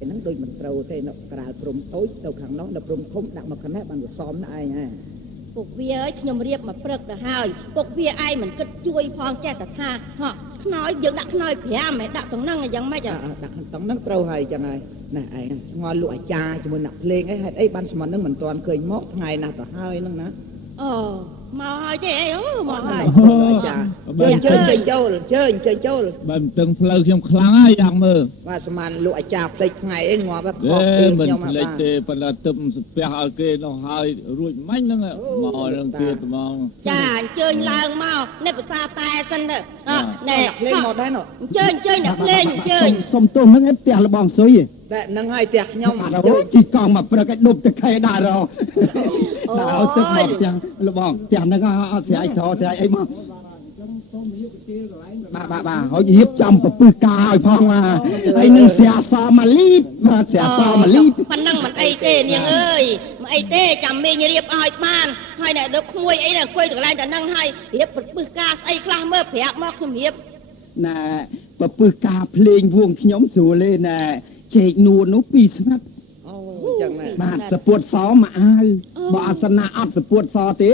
ហ្នឹងដូចមិនត្រូវទេនៅក្រាលព្រំតូចទៅខាងនោះនៅព្រំធំដាក់មកខាងនេះបានវាសមណាស់ឯងហ៎ពុកវាអើយខ្ញុំរៀបមកព្រឹកទៅហើយពុកវាឯងមិនគិតជួយផងចេះតែថាហ៎ខ្នើយយើងដាក់ខ្នើយ5ឯដាក់ទាំងហ្នឹងយ៉ាងម៉េចដាក់ទាំងហ្នឹងត្រូវហើយចឹងហើយណែឯងឆ្ងល់លក់អាចារ្យជាមួយអ្នកភ្លេងអីហេតុអីបានស្មានហ្នឹងមិនទាន់ឃើញមកថ្ងៃណាស់ទៅហើយហ្នឹងណាអូមកហើយទេអីអូមកហើយអាចារ្យជើញចូលបើមិនទាំងផ្លូវខ្ញុំខ្លាំងហើយយ៉ាងមើលបាទស្មានលក់អាចារ្យផ្លេចថ្ងៃអីងាប់ខកខ្ញុំផ្លេចទេប៉ុន្តែទឹកស្ពះឲ្យគេនោះហើយរួចមាញ់ហ្នឹងមកនឹងទៀតហ្មងចាអញ្ជើញឡើងមកនេះភាសាតែសិនទៅណែភ្លេងមកដែរណអញ្ជើញអ្នកភ្លេងអញ្ជើញសុំទោសហ្នឹងឯងផ្ទះលបងសុយតែហ្នឹងហើយផ្ទះខ្ញុំជីកង់មកព្រឹកឲ្យដប់ទៅខែដាក់រោដាក់ឲ្យទឹកមកផ្ទះលបងផ្ទះហ្នឹងអត់ស្រ័យធរស្រ័យអីមកបាទហើយរៀបចំប្រពឹសការឲ្យផងហើយនឹងស្រាសមកលីបបាទស្រាសមកលីបប៉ុណ្ណឹងមិនអីទេនាងអើយមិនអីទេចាំមេញរៀបឲ្យបានហើយអ្នករកក្មួយអីអង្គុយទៅកន្លែងតែហ្នឹងហើយរៀបប្រពឹសការស្អីខ្លះមើលប្រាប់មកខ្ញុំរៀបណែប្រពឹសការភ្លេងវងខ្ញុំស្រួលទេណែជែកនួននោះ2ស្ងាត់អូចឹងណាបាទសពួតសមកអាវបើអាសនៈអត់សពួតសទេ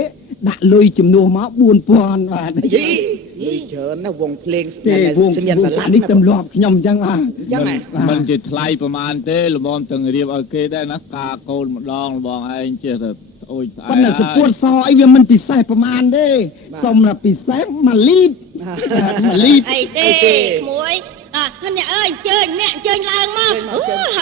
ដាក់លុយជំនួសមក 4000 បាទយីលុយច្រើនណាវងភ្លេងសញ្ញាសាឡានេះទម្លាប់ខ្ញុំអញ្ចឹងបាទចឹងណាមិនជាថ្លៃប្រហែលទេល្មមទាំងរៀបឲ្យគេដែរណាការកូនម្ដងបងឯងចេះតែអូយប៉ុន្តែសពួតសអីវាមិនពិសេសប្រហែលទេសុំតែពិសេសមួយលីត្រអីទេក្មួយអ្នកអើយអញ្ជើញអ្នកអញ្ជើញឡើងមកអូ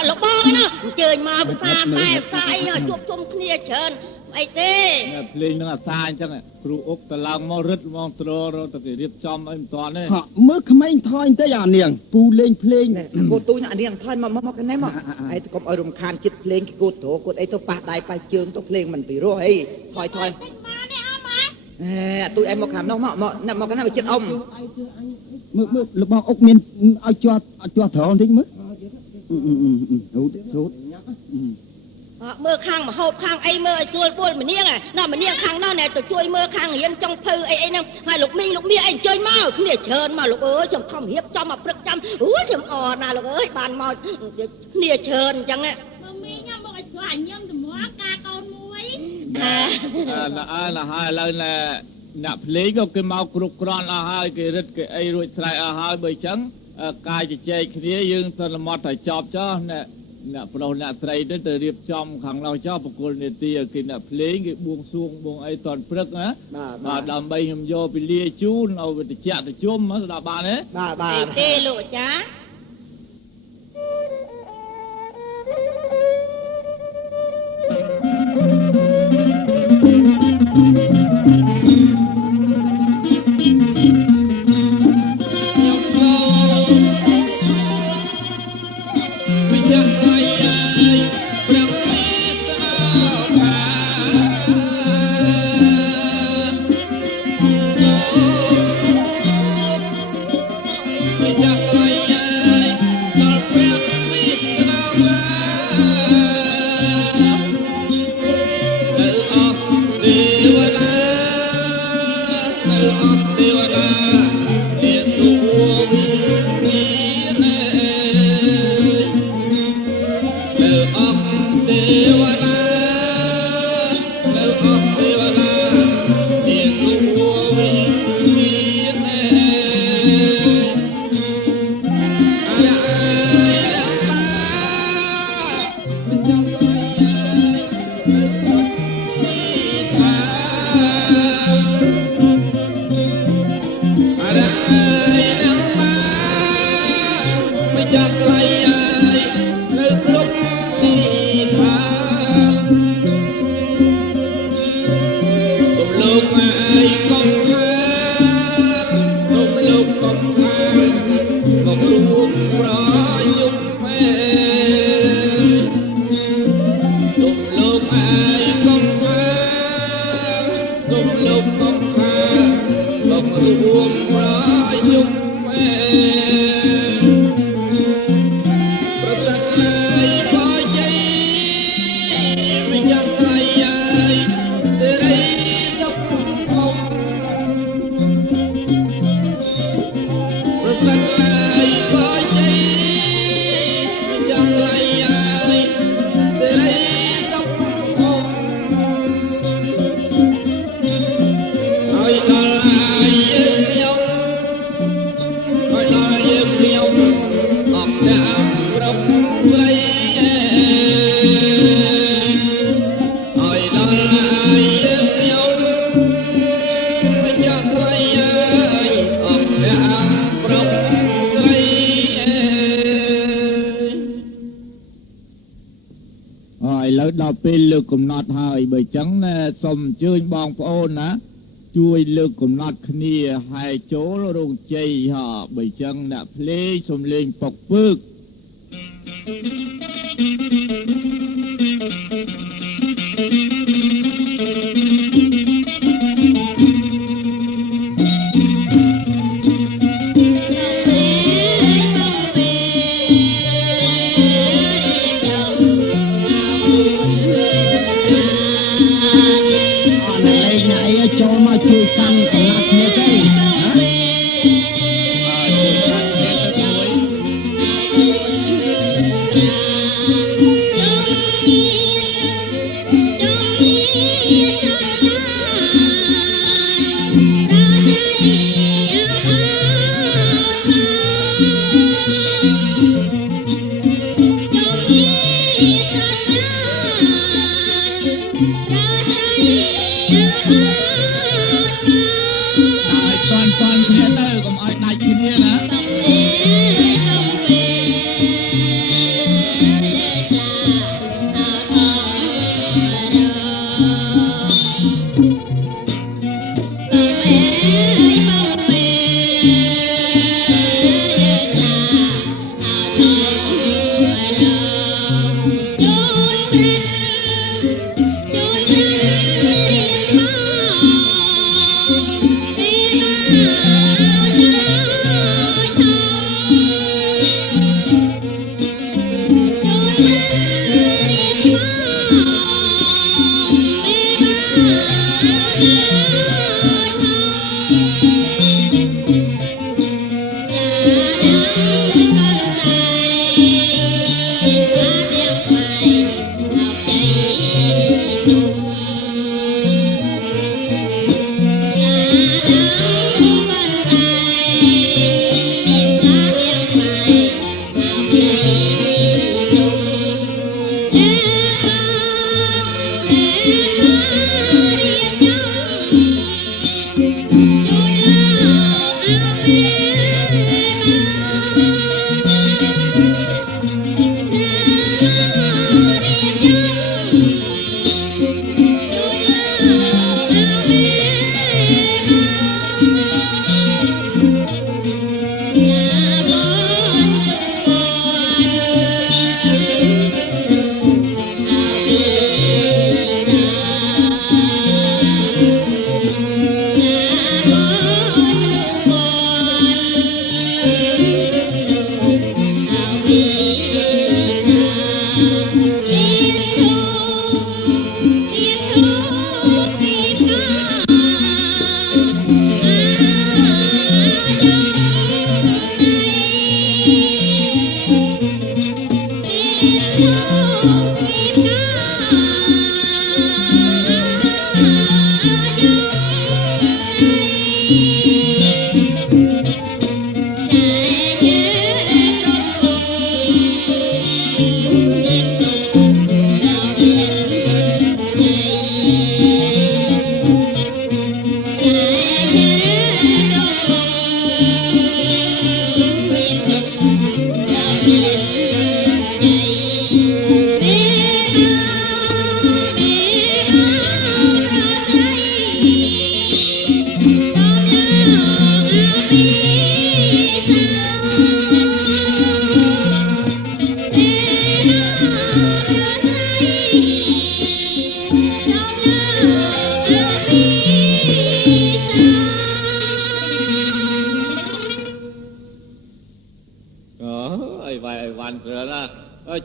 លោកបងឯណោះអញ្ជើញមកភាសាតែភាសាអីជួបជុំគ្នាច្រើនអីទេអ្នកភ្លេងនឹងអាសាអញ្ចឹងគ្រូអុកទៅឡើងមករឹតហ្មងត្ររទៅគេរៀបចំអីមិនតាន់ទេមើលក្មេងថយទៅអានាងពូលេងភ្លេងកូនទូញអានាងថយមកកណែមកហើយកុំឲ្យរំខានចិត្តភ្លេងគេគូតត្រគូតអីទៅប៉ះដៃប៉ះជើងទៅភ្លេងមិនពីរោះអីថយទូឯងមកខាងនោះមកកណែមកចិត្តអ៊ំមើលរបស់អុកមានឲ្យជាប់ត្រង់បន្តិចមើលសូត្រមើលខាងមហូបខាងអីមើលឲ្យស្រួលពួលម្នាងណាម្នាងខាងនោះណែទៅជួយមើលខាងរៀនចុងភៅអីហ្នឹងហើយលោកមីងលោកមៀអីអញ្ជើញមកគ្នាច្រើនមកលោកអើយខ្ញុំខំរៀបចំមកព្រឹកចាំអូយខ្ញុំអរណាលោកអើយបានមកគ្នាច្រើនអញ្ចឹងលោកមីងមកឲ្យស្គាល់ញឹមតម្រាំការកូនមួយណាហើយឥឡូវអ្នកភ្លេងក៏គេមកគ្រប់គ្រាន់អស់ហើយគេរឹតគេអីរួចស្រេចអស់ហើយបើអញ្ចឹងកាយជជែកគ្នាយើងសន្មត់តែចប់ចោះអ្នកប្រុសអ្នកស្រីទៅរៀបចំខាងនោះចោះប្រគល់នេតិគេអ្នកភ្លេងគេបួងសួងបួងអីតនព្រឹកណាបាទដើម្បីខ្ញុំយកពីលាជូនឲ្យវិទ្យាទៅជុំស្ដាប់បានទេបាទទេលោកអាចារ្យHãy subscribe cho kênh Ghiền Mì Gõ để không bỏ lỡ ប្រុសស្រីឥឡូវដល់ពេលលើកកំណត់ហើយបើអញ្ចឹងណាសូមអញ្ជើញបងប្អូនណាជួយលើកកំណត់គ្នាហើយចូលរោងជ័យបើអញ្ចឹងអ្នកភ្លេងសូមលេងពុកពើកចូលមកជួយកាន់កំណាត់គ្នាទេ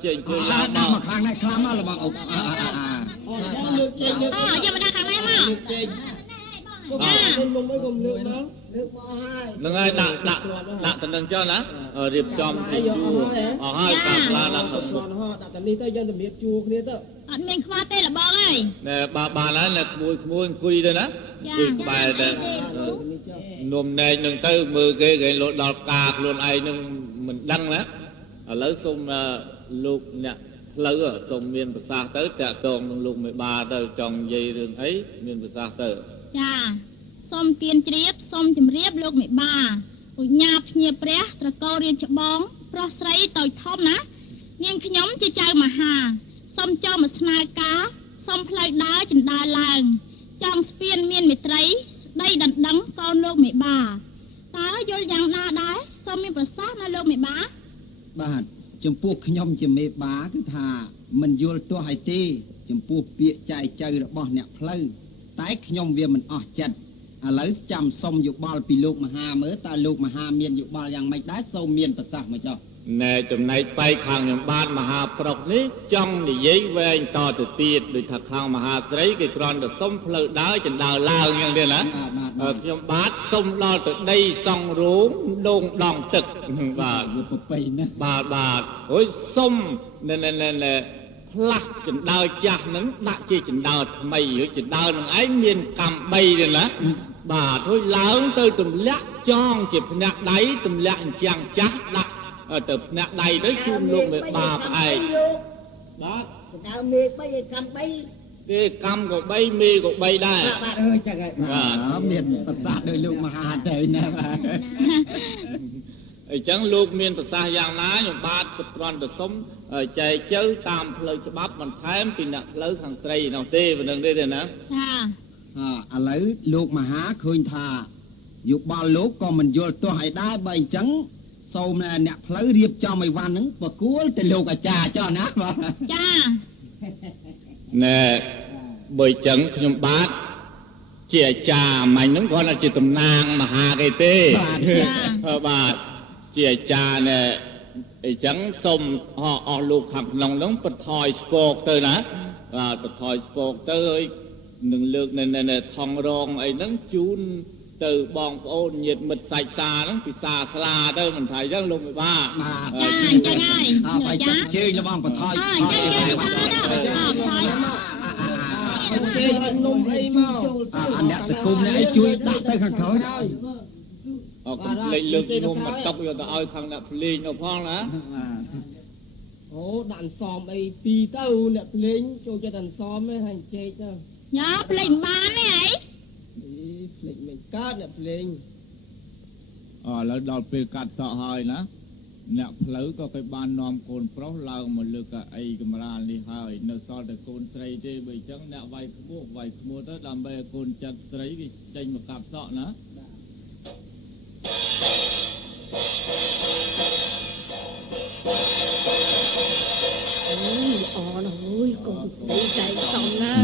ចេញជួយឡើងមកមកខាងនេះខ្លាំងមកលបងអុកលើកចេញលើកយកមកដាក់ខាងនេះមកចេញមុំអីកុំលើកដល់លើកមកហើយនឹងហើយដាក់ទៅនឹងចុះណារៀបចំទីជួអស់ហើយតាមផ្លាដាក់ទៅគាត់ហោះដាក់ទៅនេះទៅយើងជំរាបជួគ្នាទៅអត់មានខ្វះទេលបងអើយណែបានហើយណែក្មួយអង្គុយទៅណាគឺបែរតែនំណែកនឹងទៅមើលគេលោតដល់ផ្កាខ្លួនឯងនឹងមិនដឹងណាឥឡូវសូមលោកអ្នកផ្លូវសូមមានប្រសាសន៍ទៅតាក់ទងនឹងលោកមេបាទៅចង់និយាយរឿងអីមានប្រសាសន៍ទៅចាសូមគៀនជ្រាបសូមជម្រាបលោកមេបា បញ្ញាភ្ញាព្រះត្រកូលរៀនច្បងប្រុសស្រីតូចធំណានាងខ្ញុំជាចៅមហាសូមចូលមកស្នើការសូមផ្លូវដើរចិន្តាឡើងចង់ស្ពានមានមេត្រីស្ដីដណ្ដឹងកូនលោកមេបាតើយល់យ៉ាងណាដែរសូមមានប្រសាសន៍ណាលោកមេបា បាទចំពោះខ្ញុំជាមេបាគឺថាមិនយល់ទាស់ឲ្យទេចំពោះពាក្យចែកចៅរបស់អ្នកផ្លូវតែខ្ញុំវាមិនអស់ចិត្តឥឡូវចាំសុំយោបល់ពីលោកមហាមើលតើលោកមហាមានយោបល់យ៉ាងម៉េចដែរសូមមានប្រសាសន៍មកចុះ ណែចំណែកបែកខាងខ្ញុំបាទមហាប្រុសនេះចង់និយាយវែងតទៅទៀតដូចថាខាងមហាស្រីគេគ្រាន់តែសុំផ្លូវដើរចិន្តាឡើងយ៉ាងទៀតណាខ្ញុំបាទសុំដល់ទៅដីសង់រោងដងដងទឹកបាទ វាប្រពៃណា បាទអូយសុំណែផ្លាស់ចិន្តាចាស់ហ្នឹងដាក់ជាចិន្តាថ្មីហើយចិន្តានឹងឯងមានកម្ម3ទៀតណាបាទហើយឡើងទៅទម្លាក់ចងជាភ្នាក់ដៃទម្លាក់អញ្ចឹងចាស់ដាក់ទៅភ្នាក់ដៃទៅជូនលោកមេបាផ្អែកបាទ ដើមមេ3ឲ្យកម្ម3 ទេកម្មក៏3មេក៏3ដែរ បាទអើយចឹងហើយ បាទមានប្រសាសន៍ដោយលោកមហាទៅណាបាទ អញ្ចឹងលោកមានប្រសាសន៍យ៉ាងណាខ្ញុំបាទសក្រាន់ទៅសុំចែកជើតាមផ្លូវច្បាប់បន្ថែមពីអ្នកផ្លូវខាងស្រីនោះទេប៉ុណ្្នឹងទេណា ចា ឥឡូវលោកមហាឃើញថាយោបល់លោកក៏មិនយល់ទាស់ឲ្យដែរបើអញ្ចឹងសូមអ្នកផ្លូវរៀបចំឲ្យវ៉ាន់ហ្នឹងប្រគួលទៅលោកអាចារ្យចុះណាបាទ ចា ណែបើអញ្ចឹងខ្ញុំបាទជាអាចារ្យមាញ់ហ្នឹងគាត់ជាតំណាងមហាគេទេបាទជាអាចារ្យណែអញ្ចឹងសូមអស់លោកខាងក្នុងហ្នឹងបន្ថយស្ពកទៅណាបាទបន្ថយស្ពកទៅហើយនឹងលើកនៅថងរងអីហ្នឹងជូនទៅបងប្អូនញាតិមិត្តសាច់សាហ្នឹងពិសាស្លាទៅមិនថាអញ្ចឹងលោកមេបា បាទ ចាអញ្ចឹងហើយ បើចាស់ជើញលបងបន្ថយ អញ្ចឹងជើញទៅជើញនំអីមក អ្នកសង្គមនេះជួយដាក់ទៅខាងក្រោយ អកុំភ្លេចលើកនំមកតុកយកទៅឲ្យខាងអ្នកភ្លេងនោះផងណា អូដាក់អន្សមអីពីរទៅអ្នកភ្លេងចូលចិត្តអន្សមឯងហើយជែកទៅ ញ៉ាភ្លេចបានទេអី ភ្លេចមិនកើតអ្នកភ្លេង ឥឡូវដល់ពេលកាត់សក់ហើយណាអ្នកផ្លូវក៏គេបាននាំកូនប្រុសឡើងមកលើកកៅអីកម្រាលនេះហើយនៅសល់តែកូនស្រីទេបើអញ្ចឹងអ្នកវាយខ្មោះទៅដើម្បីឲ្យកូនចិត្តស្រីគេចេញមកកាប់សក់ណា អូយល្អណាស់អើយកូនស្រីចែកសំណា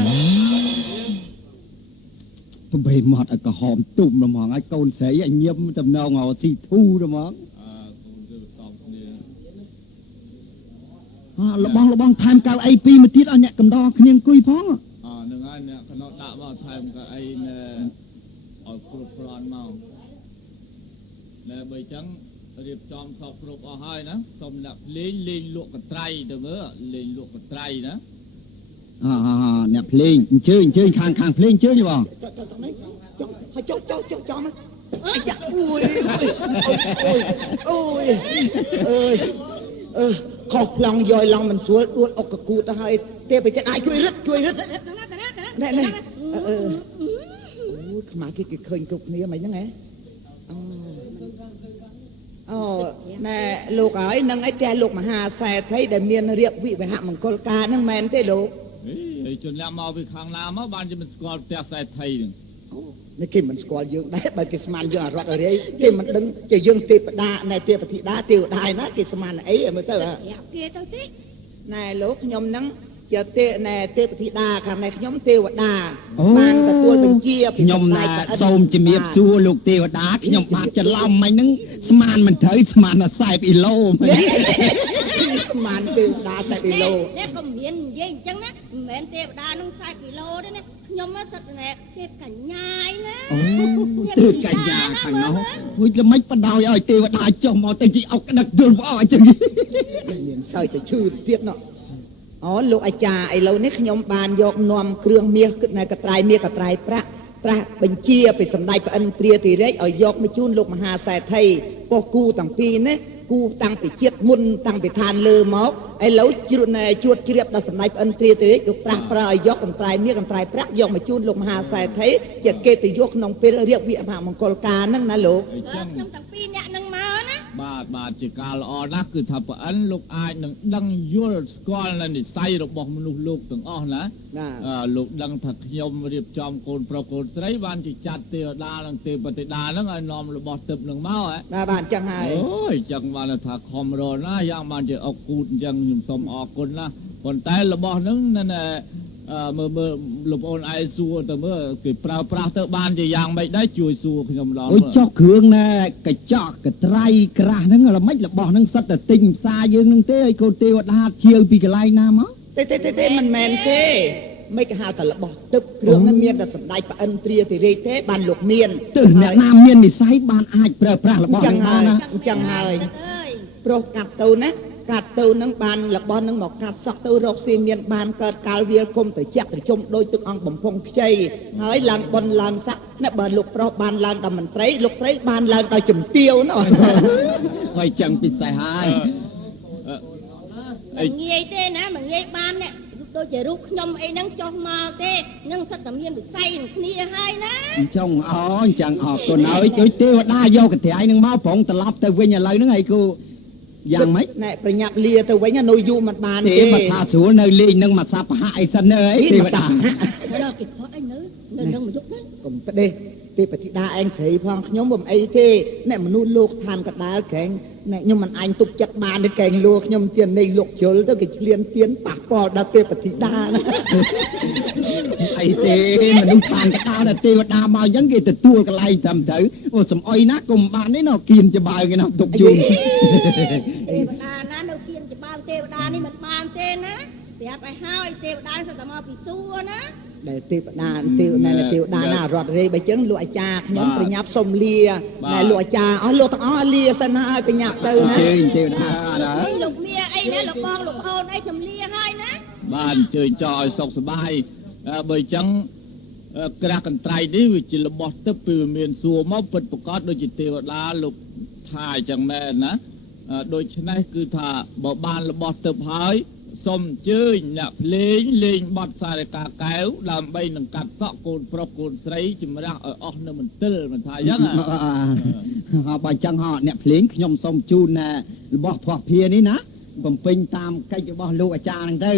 ទៅបីមកឲ្យក្រហមទុំហ្មងឲ្យកូនស្រីឲ្យញឹមតំណងឲ្យស៊ីធូហ្មង កូនទៅតបគ្នា លបងថែមកៅអីពីរមកទៀតឲ្យអ្នកកំដរគ្នាអង្គុយផង នឹងហើយអ្នកកណោដាក់មកថែមកៅអីណែឲ្យគ្រប់គ្រាន់មកណែបើអញ្ចឹងរៀបចំសពគ្រប់អស់ហើយណាសូមអ្នកលេងលក់កត្រៃទៅមើលលេងលក់កត្រៃណា អ្នកភ្លេងអញ្ជើញខាងភ្លេងអញ្ជើញបង ចុះហើយចុះណាអាយ៉ាអូយខុសប្លង់យកឡងមិនស្រួលដួលអុកកគូទៅហើយទេไปចិត្តអាចជួយរឹតណែអូយខ្មៅគេឃើញគ្រប់គ្នាមិនហ្នឹងហ៎អូណែលោកហើយនឹងអីតែលោកមហាសែថីដែលមានរៀបវិវហមង្គលការហ្នឹងមែនទេលោក ហើយជនលាក់មកពីខាងណាមកបានជាមិនស្គាល់ផ្ទះខ្សែថៃនឹង នេះគេមិនស្គាល់យើងដែរបើគេស្មានយើងអរត់អរិយគេមិនដឹងជាយើងទេវតាណែទេពធីតាទេវតាណាគេស្មានអីមើលទៅ ប្រាប់គេទៅតិច ណែលោកខ្ញុំហ្នឹងជាទេពធីតាខាងនេះខ្ញុំទេវតាបានទទួលបញ្ជាពី ខ្ញុំណាសូមជំរាបសួរលោកទេវតាខ្ញុំបាទច្រឡំមិញហ្នឹងស្មានមិនត្រូវស្មានតែ40គីឡូមិញ ស្មានទេវតា40គីឡូ នេះក៏មាននិយាយអញ្ចឹងណាមិនមែនទេវតានឹង40គីឡូទេណាខ្ញុំសិតតែទេពកញ្ញាយណា ទេពកញ្ញាខាងនោះហួយល្មិចបដោយឲ្យទេវតាចុះមកទៅជីអុកដឹកយល់អស់អញ្ចឹង មានសើចទៅឈឺទៀតណោះអូលោកអាចារ្យឥឡូវនេះខ្ញុំបានយកនាំគ្រឿងមាសណែកត្រៃមាសកត្រៃប្រាក់ត្រាស់បញ្ជាពីសម្ដេចព្រះឥន្ទ្រាធិរាជឲ្យយកមកជូនលោកមហាសេដ្ឋីពោះគូទាំងពីរនេះ គូតាំងពីជាតិមុនតាំងពីឋានលើមកឥឡូវជ្រួតជ្រាបដល់សម្ដេចប្អិនទ្រាទេលោកត្រាស់ប្រើឲ្យយកកន្ត្រៃមាសកន្ត្រៃប្រាក់យកមកជូនលោកមហាសេដ្ឋីជាកិត្តិយសក្នុងពេលរៀបវិមហាមង្គលការហ្នឹងណាលោក ខ្ញុំទាំងពីរអ្នកនឹងមកណា បាទជាការល្អណាស់គឺថាប្អិនលោកអាចនឹងដឹងយល់ស្គាល់នៅនិស័យរបស់មនុស្សលោកទាំងអស់ណាលោកដឹងថាខ្ញុំរៀបចំកូនប្រុសកូនស្រីបានជាចាត់ទេវតានិងទេវតាហ្នឹងឲ្យនាំរបស់ទឹកនឹងមកបាទអញ្ចឹងហើយអូយអញ្ចឹងបានថាខំរណាយ៉ាងបានជាអុកគូតអញ្ចឹងខ្ញុំសូមអរគុណណាប៉ុន្តែរបស់ហ្នឹងណែមើលលោកប្អូនឯងសួរទៅមើលគេប្រើប្រាស់ទៅបានជាយ៉ាងម៉េចដែរជួយសួរខ្ញុំម្ដងអូយចុះគ្រឿងណែកញ្ចក់កត្រៃក្រាស់ហ្នឹងល្មិចរបស់ហ្នឹងសិតតែទិញផ្សារយើងហ្នឹងទេឲ្យកូនទេវតាជាវពីកន្លែងណាមកទេមិនមែនទេមិនគេហៅតែរបស់ទឹកគ្រឿងហ្នឹងមានតែសម្ដេចប្អិនទ្រាធិរាជទេបានលោកមានទើអ្នកណាមាននិស័យបានអាចប្រើប្រាស់របស់ហ្នឹងបានណាអញ្ចឹងហើយប្រុសកាត់ទៅណាកាត់ទៅនឹងបានរបស់នឹងមកកាត់សក់ទៅរកស៊ីមានបានកើតកាលវាលគុំត្រជាក់ត្រជុំដោយទឹកអង្គបំពង់ខ្ចីហើយឡើងបនឡើងស័កណាបើលោកប្រុសបានឡើងដល់មន្ត្រីលោកស្រីបានឡើងដល់ជំទាវណាហើយចឹងពិសេសហើយមិនងាយទេណាមិនងាយបានអ្នកដូចជារូបខ្ញុំអីហ្នឹងចុះមកទេនឹងសិតតែមានវិស័យនឹងគ្នាហើយណាអញ្ចឹងអញ្ចឹងអរគុណហើយជួយទេវតាយកកត្រៃនឹងមកប្រងត្រឡប់ទៅវិញឥឡូវហ្នឹងហើយគូយ៉ាងម៉េចណែប្រញាប់លាទៅវិញនៅយូរមិនបានទេមកថាស្រួលនៅលេងនឹងមកសាបហៈអីសិនអីទេវតាដល់គេខត់អីនៅនឹងមកយកទៅកុំទេទេពធីតាឯងស្រីផងខ្ញុំមិនអីទេអ្នកមនុស្សលោកឋានកដាលកែងអ្នកខ្ញុំមិនអញទុកចិត្តបានទេកែងលួខ្ញុំទៀននេះលោកជុលទៅគេឆ្លៀនទៀនប៉ះពាល់ដល់ទេពធីតាណាអីទេមនុស្សឋានកដាលតែទេវតាមកអញ្ចឹងគេទទួលកន្លែងត្រឹមត្រូវអូសំអុយណាកុំបាននេះណោគៀនច្បើគេណោទុកជូនទេវតាណានៅគៀនច្បើទេវតានេះមិនបានទេណាប្រាប់ឲ្យហើយទេវតាសិតតែមកពីសួគ៌ណាដែលទេវតាណារត់រេបើចឹងលោកអាចារ្យខ្ញុំប្រញាប់សុំលាតែលោកអាចារ្យអស់លោកទាំងអស់លាសិនហើយប្រញាប់ទៅណាជើញទេវតាអីលោកមាអីណាលោកបងលោកអូនអីខ្ញុំលាហើយណាបានជើញចោលឲ្យសុខសប្បាយបើចឹងក្រាស់កន្ត្រៃនេះវាជារបស់ទឹកពីមានសួរមកពិតប្រកបដូចជាទេវតាលោកថាអញ្ចឹងមែនណាដូច្នេះគឺថាបើបានរបស់ទឹកហើយសូមអញ្ជើញអ្នកភ្លេងលេងបទសារិកាកែវដើម្បីនឹងកាត់សក់កូនប្រុសកូនស្រីចម្រាស់ឲ្យអស់នៅមន្ទិលមិនថាអញ្ចឹងបើអញ្ចឹងអ្នកភ្លេងខ្ញុំសូមជូនរបស់ភ័ព្វភានេះណាបំពេញតាមកិច្ចរបស់លោកអាចារ្យហ្នឹងទៅ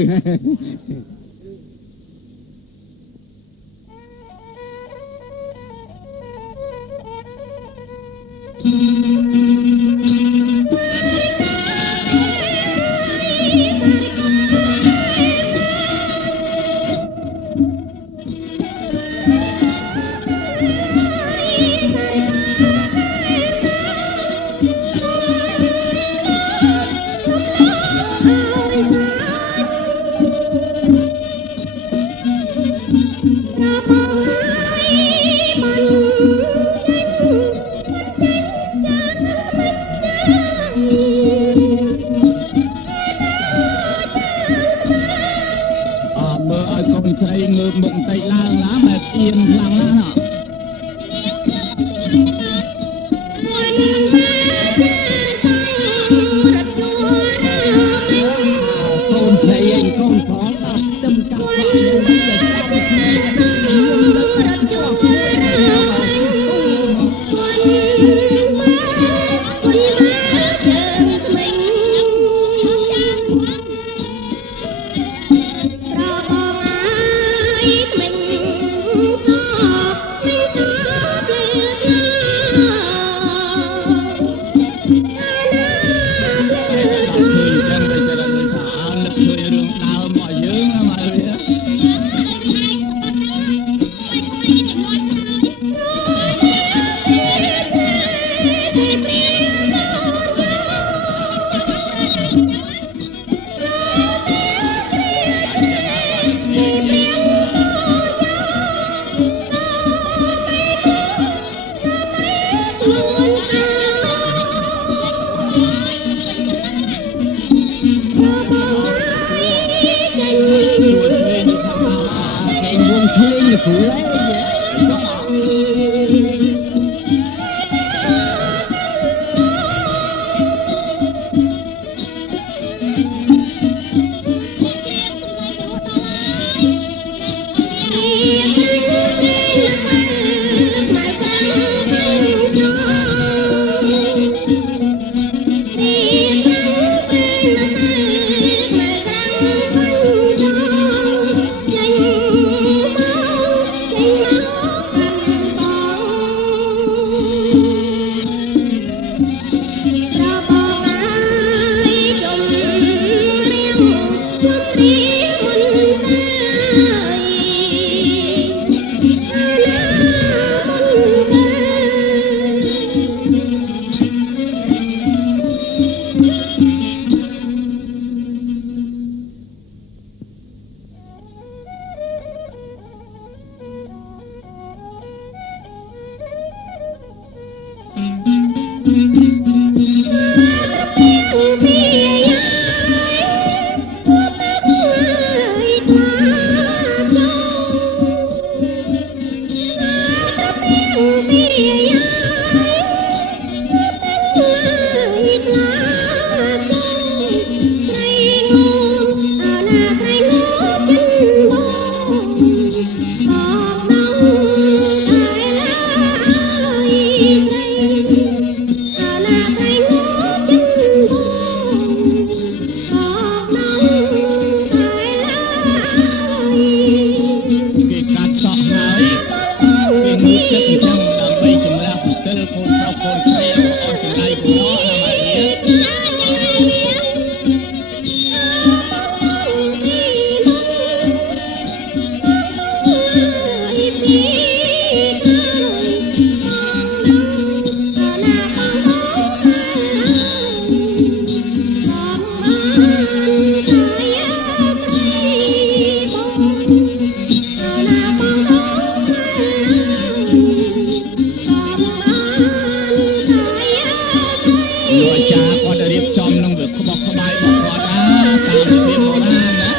លោកអាចារ្យគាត់រៀបចំនឹងវាក្បោះក្បាយរបស់គាត់ណាតាមរបៀបបុរាណណា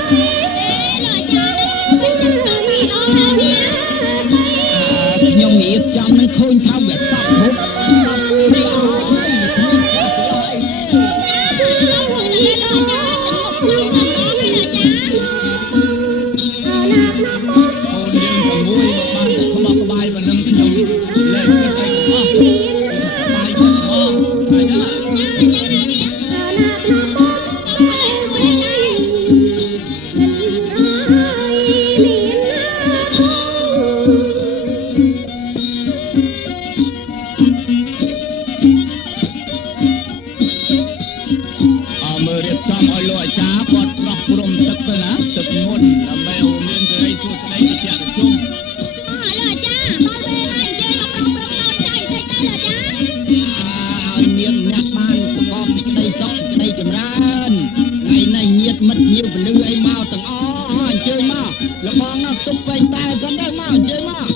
ខ្ញុំរៀបចំនឹងឃើញថាវាសពហុកសពទីអស់ហើយអូនយើងទាំងមួយមកបានតែក្បោះក្បាយមកនឹងខ្ញុំលែងគិតតែអស់ក្បាយគាត់អស់ហើយណាមើលរៀបចំឲ្យលោកអាចារ្យគាត់ប្រោះព្រំទឹកទៅណាទឹកងន់ដើម្បីឲ្យមានសេរីសួស្តីត្រជាក់ត្រជុំឲ្យញាតិអ្នកបានប្រកបសេចក្តីសុខសេចក្តីចម្រើនថ្ងៃនេះញាតិមិត្តញាវពលឺអីមកទាំងអស់អញ្ជើញមកលបងណាទុកពេញតែសិនទៅមកអញ្ជើញមក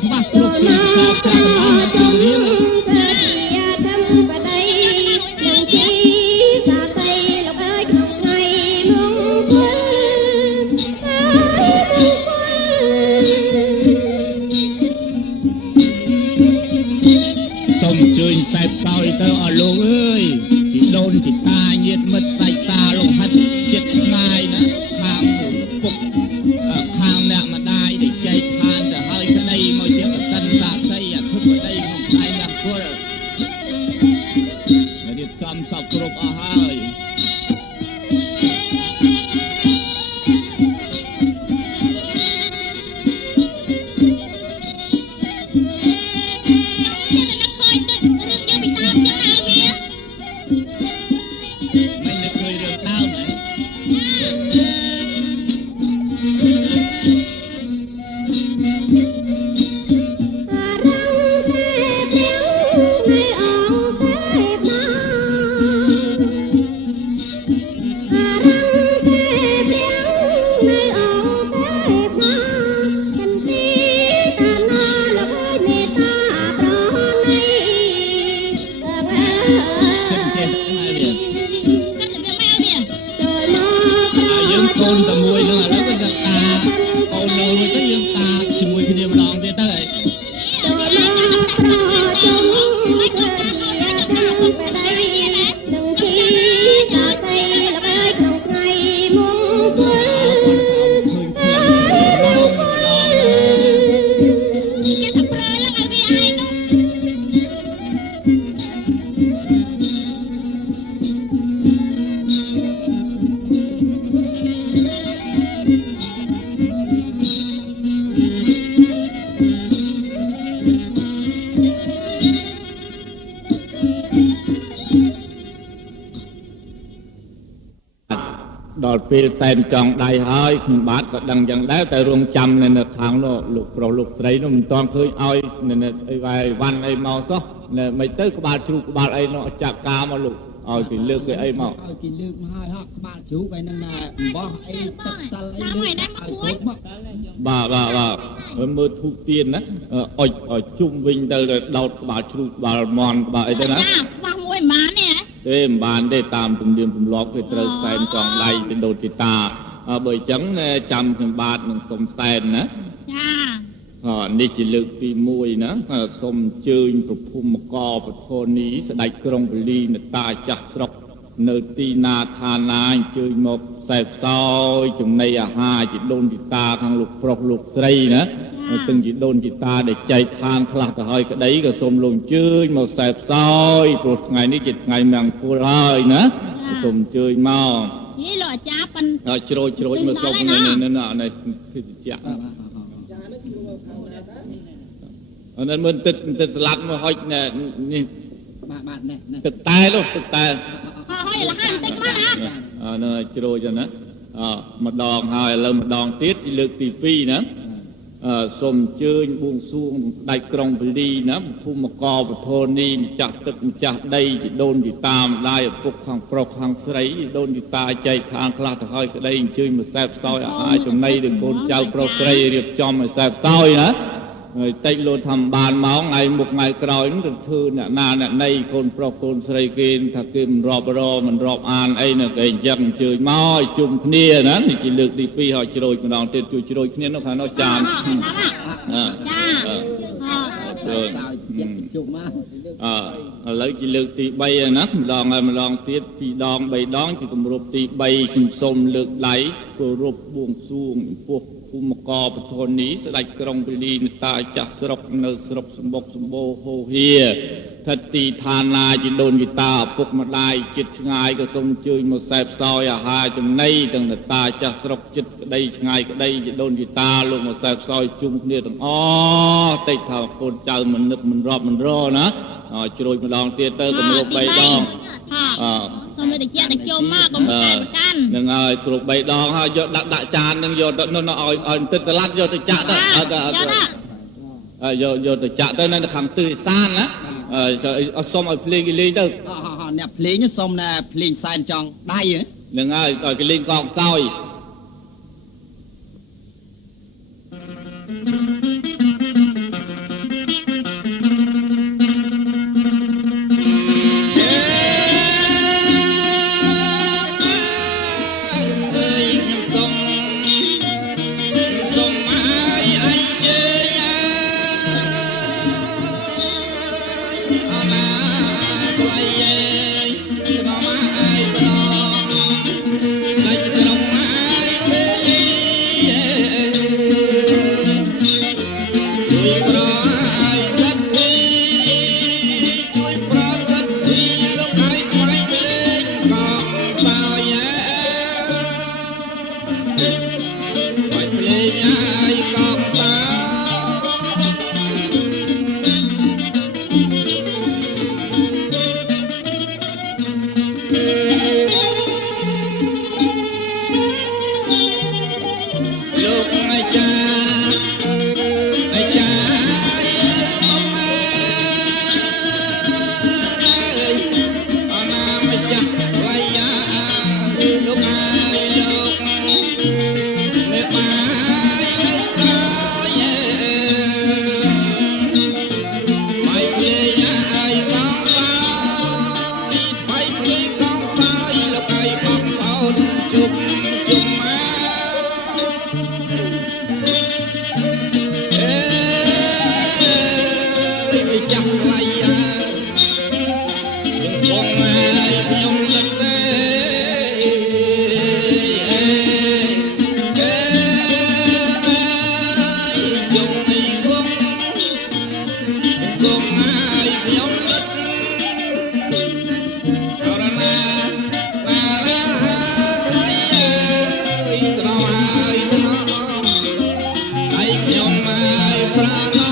ខ្វះគ្រប់ទីផ្សារផ្ទះទាំងអស់នៅទីរៀន សូមអញ្ជើញខ្សែផ្សោយទៅអស់លោកអើយជីដូនជីតាញាតិមិត្តសាច់សាលោកហិតចិត្តឆ្ងាយណាខាងពុកខាងអ្នកម្ដាយដែលចែកឋានទៅហើយក្តីមកជាប្រសិនសាស័យអធិបតីក្នុងថ្ងៃមង្គលរៀបចំសពគ្រប់អស់ហើយ ដល់ពេលសែនចង់ដៃហើយខ្ញុំបាទក៏ដឹងយ៉ាងដែរតែរងចាំនៅខាងនោះលោកប្រុសលោកស្រីនោះមិនទាន់ឃើញឲ្យនៅអីវ៉ៃវ៉ាន់អីមកសោះនៅមិនទៅក្បាលជ្រូកក្បាលអីនោះចាក់ការមកលោកឲ្យគេលើកគេអីមកឲ្យគេលើកមកហើយហ่ะក្បាលជ្រូកឯហ្នឹងណាអំបោះអីទឹកសាល់អីលើកឲ្យគ្រប់មកបាទមើលធូបទៀនណាអុចឲ្យជុំវិញទៅដោតក្បាលជ្រូកក្បាលមន់ក្បាលអីទៅណាខ្វះមួយម៉ាននេះទេមិនបានទេតាមទំនៀមទម្លាប់គេត្រូវសែនចង់ដៃទៅដូនជីតាបើអញ្ចឹងចាំខ្ញុំបាទនឹងសុំសែនណាចានេះជាលើកទី1ណាសូមអញ្ជើញប្រភូមកបធរនីស្ដេចក្រុងពលីនតាចាស់ស្រុកនៅទីណាឋានាអញ្ជើញមកផ្សែផ្សោយចំណីអាហារជាដូនជីតាខាងលោកប្រុសលោកស្រីណាទាំងជាដូនជីតាដែលចែកឋានខ្លះទៅហើយក្តីក៏សូមលោកអញ្ជើញមកផ្សែផ្សោយព្រោះថ្ងៃនេះជាថ្ងៃមង្គលហើយណាសូមអញ្ជើញមកនេះលោកអាចារ្យប៉ិនជ្រោចមកសុំនេះភេសជ្ជៈអនមើលទឹកស្លាត់មកហុចនេះបាទនេះទឹកតែនោះទឹកតែហើយលះហើយបន្តិចមកណានៅជ្រោចណាម្ដងហើយឥឡូវម្ដងទៀតជាលើកទី2ណាសូមអញ្ជើញបួងសួងស្ដេចក្រុងពលីណាភូមិកបធរនីម្ចាស់ទឹកម្ចាស់ដីជីដូនជីតាម្ដាយឪពុកខាងប្រុសខាងស្រីជីដូនជីតាចែកឋានខ្លះទៅហើយក្តីអញ្ជើញមកសែផ្សោយអាហារចំណីដល់កូនចៅប្រុសស្រីរៀបចំឲ្យសែផ្សោយណាហើយតិចលោធម្មបានមកថ្ងៃមុខថ្ងៃក្រោយនឹងទៅធ្វើអ្នកណាអ្នកណីកូនប្រុសកូនស្រីគេថាគេមិនរាប់មិនរាប់អានអីនៅគេអញ្ចឹងអញ្ជើញមកឲ្យជុំគ្នាណានេះជាលើកទី2ហើយជ្រោចម្ដងទៀតជួយជ្រោចគ្នានោះខាងនោះចានជុំមកឥឡូវជាលើកទី3ណាម្ដងហើយម្ដងទៀត2ដង3ដងជាគម្រប់ទី3ខ្ញុំសូមលើកដៃគោរពបួងសួងចំពោះភូមិកបធរនីស្ដេចក្រុងពលីនតាចាស់ស្រុកនៅស្រុកសម្បុកសម្បូរហូហៀស្ថិតទីឋានាជាដូនជីតាឪពុកម្ដាយចិត្តឆ្ងាយក៏សូមអញ្ជើញមកសែផ្សោយអាហារចំណីទាំងតាចាស់ស្រុកចិត្តក្តីឆ្ងាយក្តីជាដូនជីតាលោកមកសែផ្សោយជុំគ្នាទាំងអស់តិចថាកូនចៅមិននឹកមិនរាប់មិនរណាជ្រោចម្ដងទៀតទៅគម្រប់3ដងសូមតែជាតែជុំមកកុំកែកាន់នឹងហើយគ្រប់3ដងហើយយកដាក់ចាននឹងយកទៅនោះឲ្យទឹកសាឡាត់យកទៅចាក់ទៅយកទៅចាក់ទៅនៅខាងទិសឦសានណាសុំឲ្យភ្លេងគេលេងទៅអ្នកភ្លេងសុំណាភ្លេងសែនចង់ដៃហ្នឹងហើយឲ្យគេលេងកងខ្សោយ លោកអាចារ្យអាចារ្យមកមកអណាម្ចាស់វាយាលោកអាយលោកមេបាយលោកតាយបាយភ្លេងអាយកងបាយភ្លេងកងបាយលោកអាយបងបោតជុំជុំមកចាំໄວយ៉ាយើងបងមកខ្ញុំលឹកទេយងនេះបងបងមកខ្ញុំលឹកអរណាបាឡាហើយត្រង់ហើយត្រង់ហើយខ្ញុំមកប្រាណំ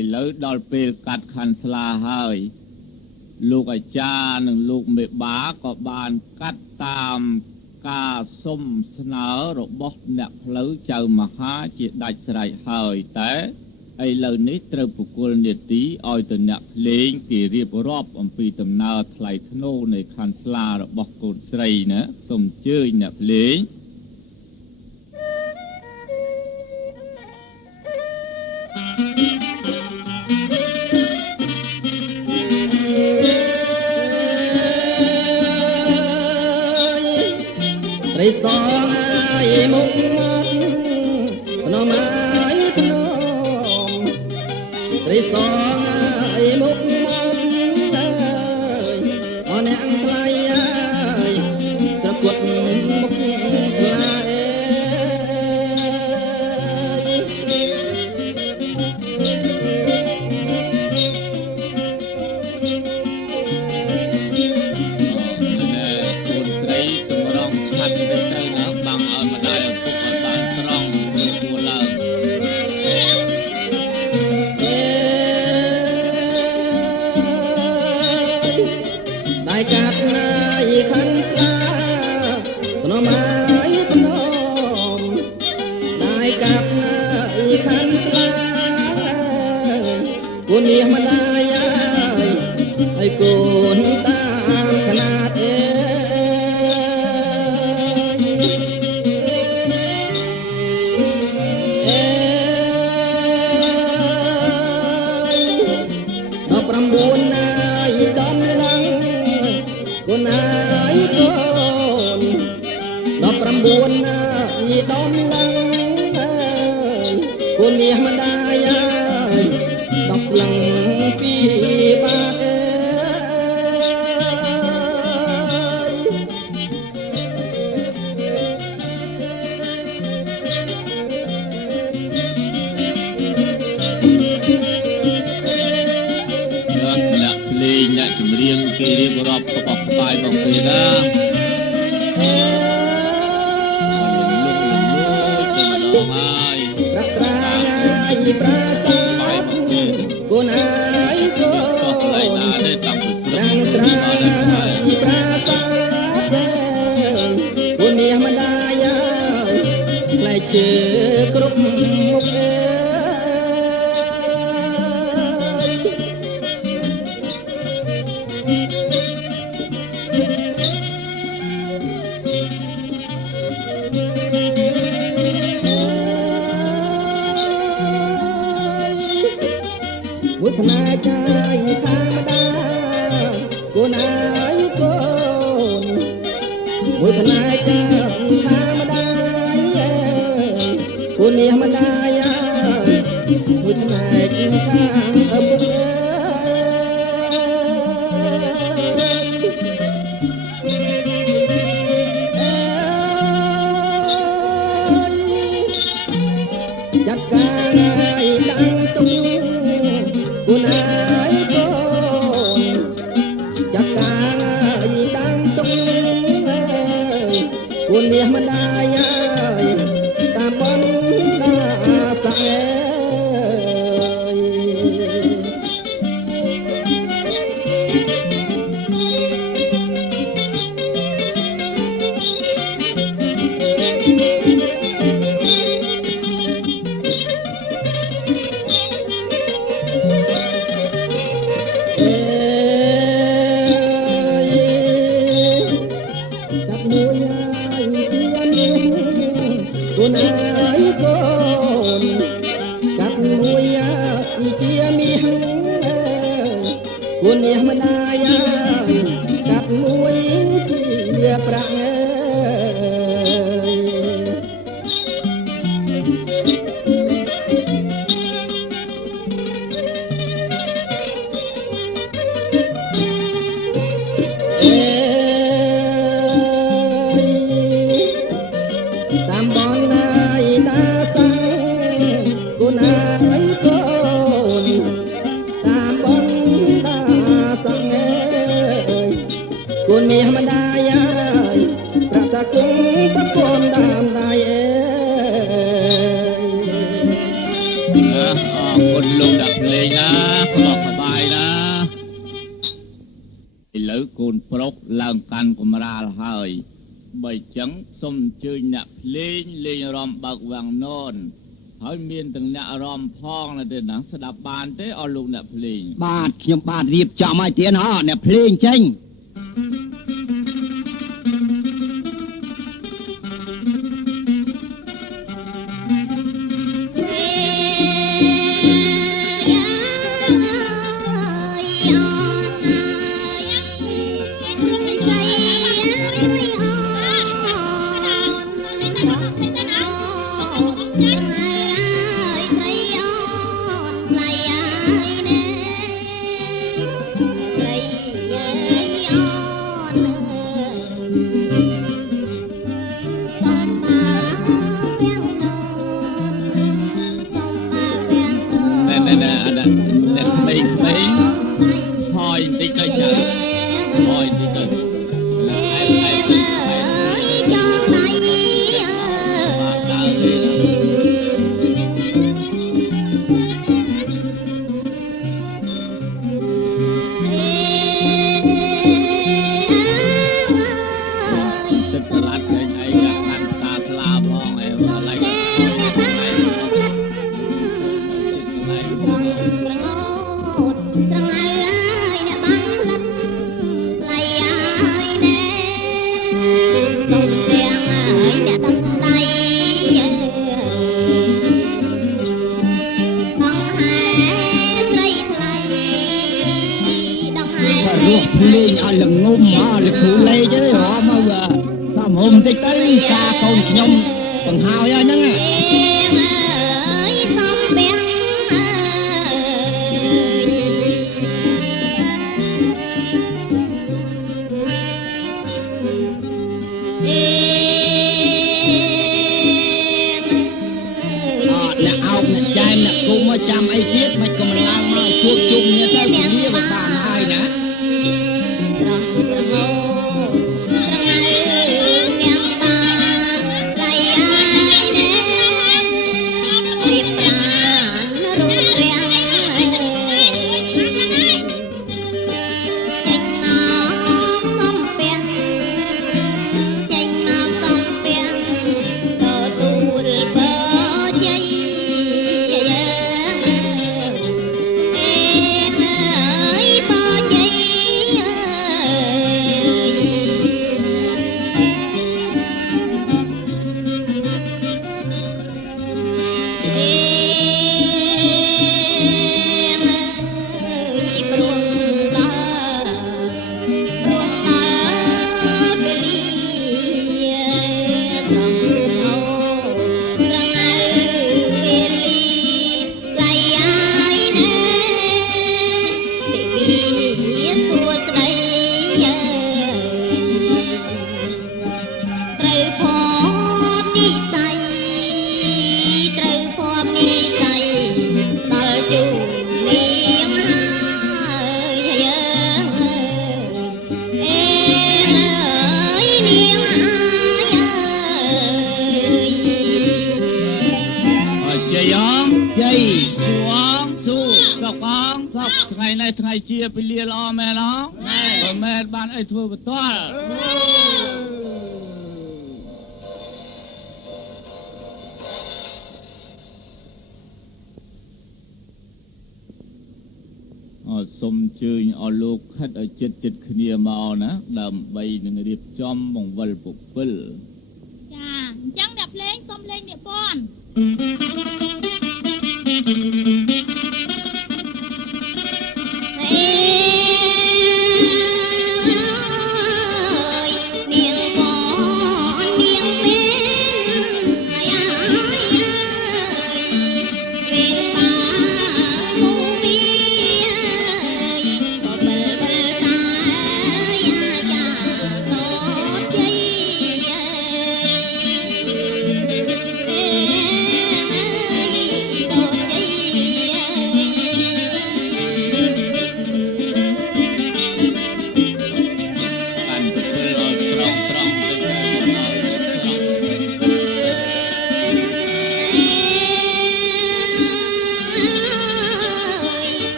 ឥឡូវដល់ពេលកាត់ខាន់ស្លាហើយលោកអាចារ្យនិងលោកមេបាក៏បានកាត់តាមការសុំស្នើរបស់អ្នកផ្លូវចៅមហាជាដាច់ស្រេចហើយតែឥឡូវនេះត្រូវប្រគល់នាទីឲ្យទៅអ្នកភ្លេងគេរៀបរាប់អំពីដំណើរថ្លៃធ្នូនៃខាន់ស្លារបស់កូនស្រីណាសូមអញ្ជើញអ្នកភ្លេងត្រីសងអាយមុខភ្នំអាយភ្នំត្រីសងអាយមុខអរអ្នកថ្លៃអាយស្រគត់មុខថ្លៃកាត់ណាយខាន់ស្លាភ្នំអាយភ្នំដាយកាត់ណាយខាន់ស្លាគូនមាសម្ដាយហើយកូនតាមຂະຫນາດ19ណាយដំឡាំងកូនអាយកូន19ណាយដំឡាំងកូនមាសម្ដាយ10ស្លឹងពីបាតអ្នកចម្រៀងគេរៀបរាប់ក្បោះក្បាយមកគេណាទៅម្ដងហើយប្រាក់ត្រាយប្រាសាទគូនអាយកូនថ្លៃណាស់ទេតាំងពីព្រឹកត្រាយប្រាសាទគូនមាសម្ដាយ លែកឈើគ្រប់មុខអើមួយផ្នែកចាយខាងម្ដាកូនអើយកូនមួយផ្នែកចាយខាងម្ដាកូនមាសម្ដាយមួយផ្នែកខាងឪពុកចាត់ការឲ្យដាំទុំកូនអើយកូនចាត់ការឲ្យដាំទុំកូនមាសម្ដាយតាមបងតាសាអើកូនអើយកូនកាត់មួយជាមាសកូនមាសម្ដាយកាត់មួយជាប្រាក់តាមបងហើយតាសាំងកូនអើយកូនតាមបងតាសាំងកូនមាសម្ដាយប្រាក់តាគុំប្រពន្ធតាមដៃអរគុណលោកដាក់ភ្លេងណាខ្លោះក្បាយណាឥឡូវកូនប្រុសឡើងកាន់កម្រាលហើយបើចឹងសូមអញ្ជើញអ្នកភ្លេងលេងរាំបើកវាំងននហើយមានទាំងអ្នករាំផងណាទេណាស្ដាប់បានទេអស់លោកអ្នកភ្លេងបាទខ្ញុំបាទរៀបចំឲ្យទៀតហ៎អ្នកភ្លេងចេញលេងឲ្យល្ងំមកលោកគ្រូលេងទេហ៎មកតាមហុំតិចទៅការកូនខ្ញុំបង្ហើយហើយហ្នឹងអ្នកអោបអ្នកចែមអ្នកគុំមកចាំអីទៀតមិនក៏មិនឡើងមកជួបជុំគ្នាទៅវាបានហើយណាក រី សួងស៊ូសុកបងសុកថ្ងៃនេះថ្ងៃជាពលាល្អមែនអត់បើមែនបានអីធ្វើបន្ទាល់សូមអញ្ជើញឲ្យលោកខិតឲ្យចិត្តគ្នាមកណាដើម្បីនឹងរៀបចំបង្វិលពុពិលចាអញ្ចឹងអ្នកភ្លេងសូមលេងនិពន្ធ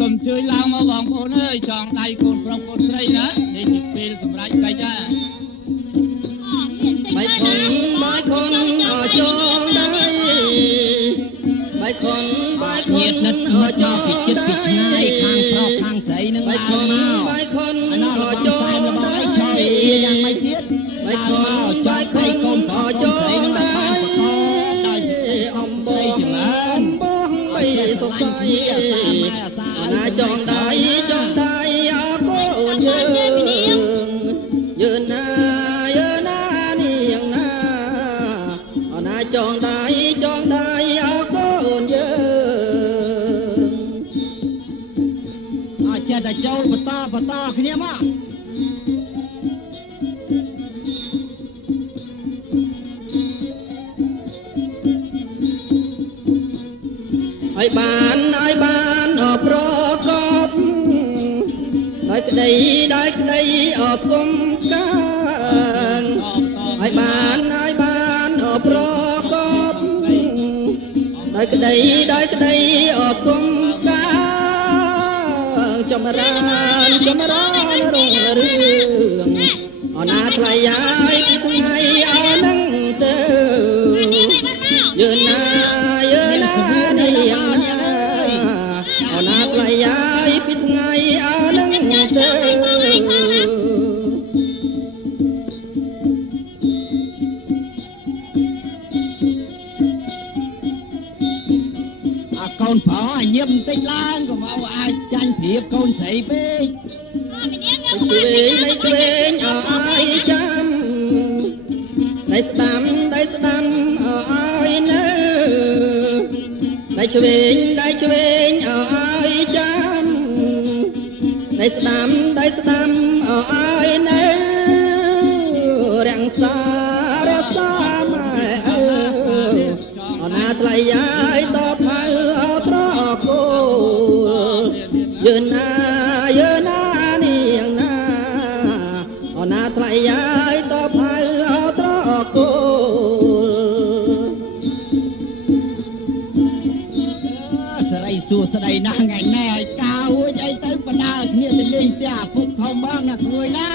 សូមអញ្ជើញឡើងមកបងប្អូនអើយចង់ដៃកូនប្រុសកូនស្រីណានេះជាពេលសម្រាប់កិច្ចណាបាយខុនអចងដៃបាយខុនញាតិនិតមកចូលពីចិត្តពីឆ្ងាយខាងប្រុសខាងស្រីនឹងឡើងមកបាយខុនអចងរបស់អីឆយយ៉ាងម៉េចទៀតបាយខុនចាយកៃកូនប្រុសកូនស្រីនឹងមកបានបកដោយអំបីច្រើនបងបីសុខស័យណាចងដៃអកូនយើងណានាងណាអណាចងដៃអកូនយើងអាចចេះតែចូលបន្តគ្នាមកឲ្យបានប្រកបដោយក្តីអរគុំកាងឲ្យបានប្រកបដោយក្តីអរគុំកាងចម្រើនរុងរឿងអណាថ្លៃយាយពីថ្ងៃអនឹងទៅយើងណានាងអណាថ្លៃយាយពីថ្ងៃអនឹងទៅកូនប្រុសញៀមបន្តិចឡើងកុំឲ្យអាចចាញ់ព្រៀបកូនស្រីពេកឆ្វេងអើយចាំដៃស្ដាំអើយនៅដៃឆ្វេងអើយចាំដៃស្ដាំអ ai nè rạng xa mẹ na thay ai to phải to cô giờ na niềng na thay ai to phải to cô ស្រីសួស្ដីណាស់ថ្ងៃណែឲ្យកៅអួយអីទៅបណ្ដាគ្នាទៅលេងផ្ទះអាពុកធំបងណាគួយណា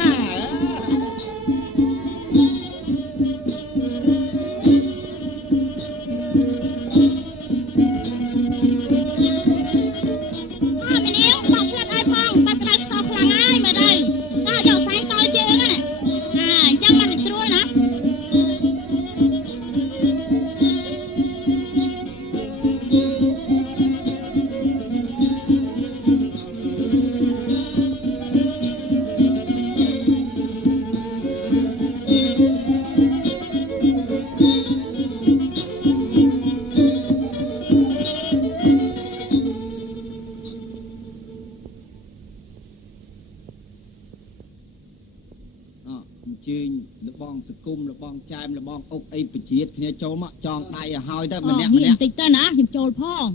សគុំលបងចែមលបងអុកអីបជាតិគ្នាចូលមកចងដៃឲ្យហើយទៅម្នាក់ម្នាក់ បន្តិចទៅណាខ្ញុំចូលផង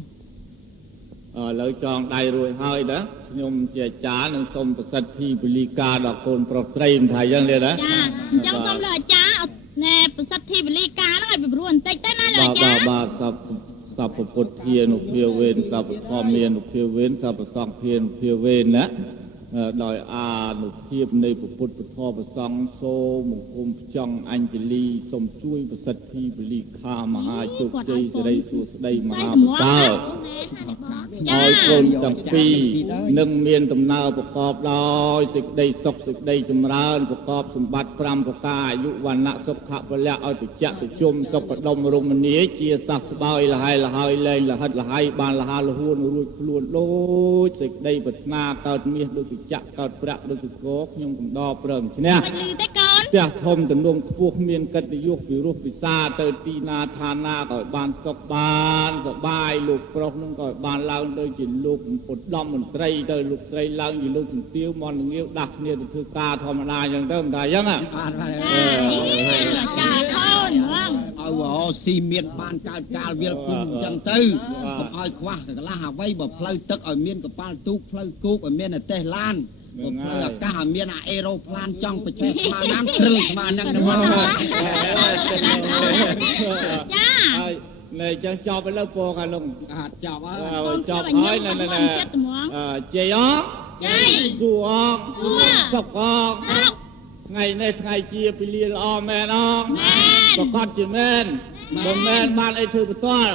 ឥឡូវចងដៃរួចហើយណាខ្ញុំជាអាចារ្យនឹងសូមប្រសិទ្ធិពលីការដល់កូនប្រុសស្រីមិនថាយ៉ាងនេះណា ចាអញ្ចឹងសូមលោកអាចារ្យណែប្រសិទ្ធិពលីការហ្នឹងឲ្យពិព្រោះបន្តិចទៅណាលោកអាចារ្យ បាទសពពុទ្ធានុភាវេនសពធម្មានុភាវេនសពសង្ឃានុភាវេនណា ដោយអានុភាពនៃពុទ្ធពធប្រសង្ឃសូមង្គមចង់អញ្ជលីសូមជួយប្រសិទ្ធិពលីខាមហាជោគជ័យសិរីសួស្តីមហាបតើឲ្យកូនទាំងពីរនឹងមានដំណើរប្រកបដោយសេចក្តីសុខសេចក្តីចម្រើនប្រកបសម្បត្តិ5ប្រការអាយុវណ្ណៈសុខៈពលៈឲ្យបច្ចៈប្រជុំសុខដុមរមនាជាសះស្បើយលហើយលហើយលែងលហិតលហើយបានលហាលហួនរួចខ្លួនដូចសេចក្តីប្រាថ្នាកើតមាសដូចចាក់កើតប្រាក់ដូចកកខ្ញុំកំដរព្រមឈ្នះផ្ទះធំទំនងខ្ពស់មានកិត្តិយសពីរោះពិសាទៅទីណាឋានណាក៏បានសុខបានសបាយលោកប្រុសនឹងក៏បានឡើងដូចជាលោកពុទ្ធដំមន្ត្រីទៅលោកស្រីឡើងជាលោកជំទាវមន្តងាវដាស់គ្នាទៅធ្វើការធម្មតាអញ្ចឹងទៅមិនថាអញ្ចឹងបាទចាខូនហ្នឹងអូស៊ីមានបានកើតកាលវាលភូមិអញ្ចឹងទៅកុំឲ្យខ្វះកន្លះអ្វីបើផ្លូវទឹកឲ្យមានកប៉ាល់ទូកផ្លូវគោកឲ្យមានទេសឡានបើផ្លូវអាកាសឲ្យមានអាអេរ៉ូផ្លានចង់ប្រជែកស្មើណានគ្រឿងស្មើហ្នឹងទៅមកចាហើយនៅចឹងចប់ទៅលើពងអាលោកអាចចប់ហើយចប់ហើយនៅជ័យអជ័យសួរសុខថ្ងៃនេះថ្ងៃជាពីលាល្អមែនអងប្រកាសជាមែនមិនមែនបានអីធ្វើបន្ទាល់